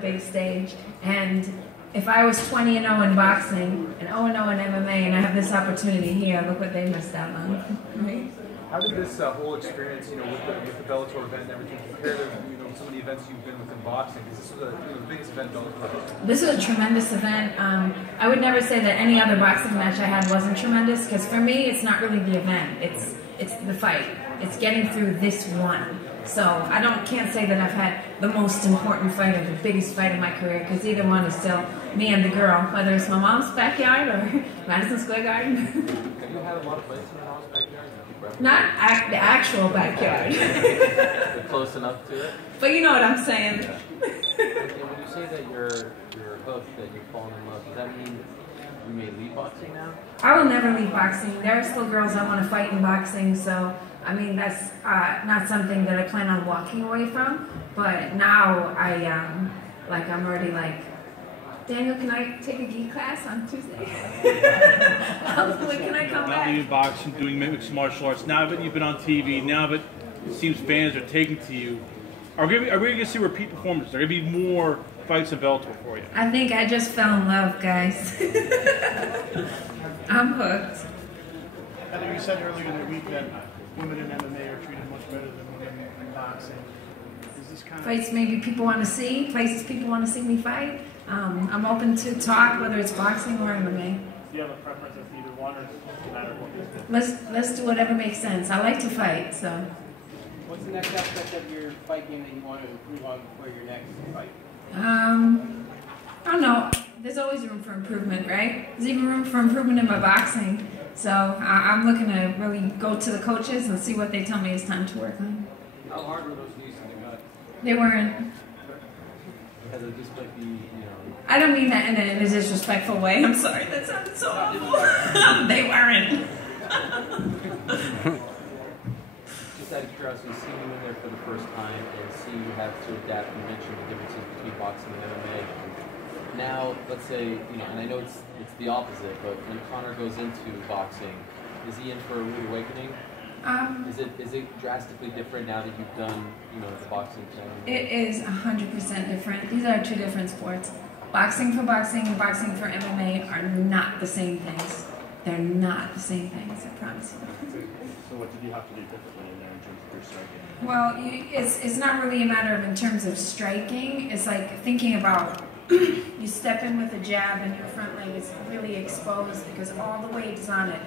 the big stage. And if I was 20-0 in boxing and 0-0 in MMA, and I have this opportunity here, look what they missed out on. Right? How did this whole experience, with the Bellator event and everything, compare to some of the events you've been with in boxing? Because this was the biggest event Bellator has. This was a tremendous event. I would never say that any other boxing match I had wasn't tremendous, because for me, it's not really the event. It's the fight. It's getting through this one. So I can't say that I've had the most important fight or the biggest fight of my career, because either one is still me and the girl, whether it's my mom's backyard or Madison Square Garden. Have you had a lot of fights in your mom's backyard? Not the actual backyard. Close enough to it? But you know what I'm saying. Yeah. When you say that you're hooked, that you've fallen in love, does that mean you may leave boxing now? I will never leave boxing. There are still girls I want to fight in boxing, so I mean that's not something that I plan on walking away from. But now I'm already like, Daniel, can I take a gi class on Tuesday? Can I come back? Now you're boxing, doing mixed martial arts. Now that you've been on TV, now that it seems fans are taking to you, are we going to see repeat performances? Are there going to be more fights in Bellator for you? I think I just fell in love, guys. I'm hooked. Heather, you said earlier in the week that women in MMA are treated much better than women in boxing. Is this kind of fights maybe people want to see, places people want to see me fight? I'm open to talk, whether it's boxing or MMA. Do you have a preference of either one, or does it matter what you do? Let's do whatever makes sense. I like to fight, so. What's the next aspect of your fight game that you want to improve on for your next fight? I don't know. There's always room for improvement, right? There's even room for improvement in my boxing. So I'm looking to really go to the coaches and see what they tell me is time to work on. How hard were those knees in the gut? They weren't. Because it just might be, I don't mean that in a disrespectful way. I'm sorry, that sounded so awful. They weren't. Just out of curiosity, seeing you in there for the first time and seeing you have to adapt, you mentioned the differences between boxing and MMA. Now, let's say, and I know it's the opposite, but when Conor goes into boxing, is he in for a rude awakening? Is it drastically different now that you've done, the boxing thing? It is 100% different. These are two different sports. Boxing for boxing and boxing for MMA are not the same things. They're not the same things, I promise you. So what did you have to do differently in there in terms of your striking? Well, it's not really a matter of in terms of striking. It's like thinking about you step in with a jab and your front leg is really exposed because all the weight is on it.